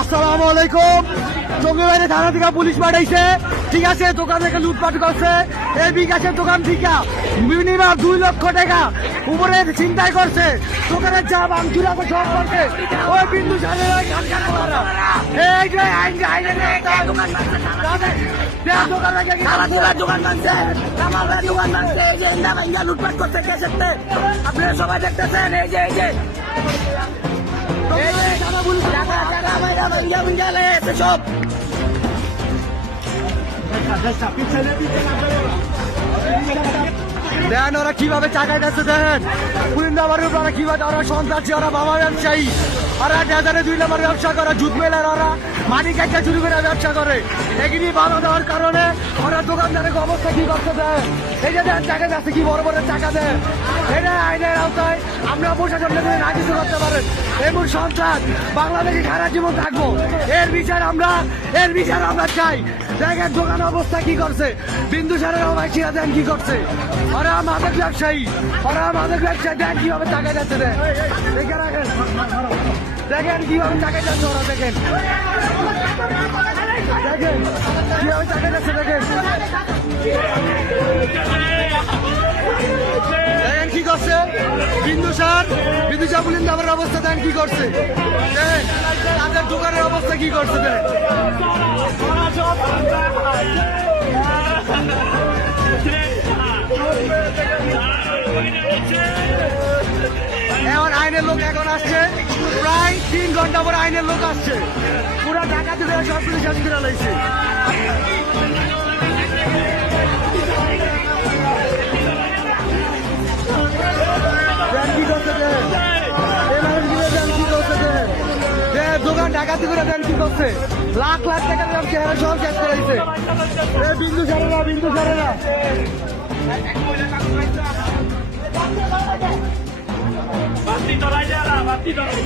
আসসালামু আলাইকুম। চৌকিবাড়ি থানা থেকে পুলিশ পাঠাইছে, ঠিক আছে, দোকান থেকে লুটপাট করছে। এই বিকাশের দোকান থেকে মিনিমাম 2 লক্ষ টাকা উপরে চিন্তাই করছে। দোকানের যা ভাঙচুর আছে সব করছে ওই বিন্দু সারের ওই কারখানাওয়ালা। এই যে লুটপাট করছে আপনারা সবাই দেখতেছেন। এই যে সব দেন ওরা কিভাবে টাকা যাচ্ছে, দেখেন ওরা কিভাবে, ওরা সন্ত্রাসী, ওরা বাবা ব্যবসায়ী, ওরা ডেজারে 2 নম্বর ব্যবসা করে, জুট মেলার ওরা মাটি কাটা চুরি করে ব্যবসা করে। এগুলি বাধা দেওয়ার কারণে ওরা দোকানদারের অবস্থা কি করতে দেয়। এই যে দেন টাকা যাচ্ছে, কি বড় বড় টাকা দেয়। এটা আইনের আওতায় আমরা প্রশাসন না কিছু করতে পারেন। এমন সন্ত্রাস বাংলাদেশে সারা জীবন থাকবো। এর বিচার আমরা চাই। দেখেন দোকান অবস্থা কি করছে, বিন্দুসারের অবাইসিরা দেন কি করছে। ওরা মাদক ব্যবসায়ী, দেন কিভাবে টাকা যাচ্ছে। দেখে রাখেন, দেখেন কিভাবে টাকা যাচ্ছে ওরা, দেখেন কিভাবে টাকা যাচ্ছে। দেখেন কি করছে বিন্দুসার পুলিশ আমার অবস্থা, দেন কি করছে। দেখেন তাদের দোকানের অবস্থা কি করছে। দেখেন এখন আইনের লোক এখন আসছে, প্রায় 3 ঘন্টা পরে আইনের লোক আসছে। পুরো ঢাকা থেকে সব কিছু শেষ করে লাইছে। দোকান ডাকাতি করে দেন কি করছে, লাখ লাখ টাকার ব্যবসা সব শেষ করাইছে। বিন্দু সারেরা বাতি ধরাই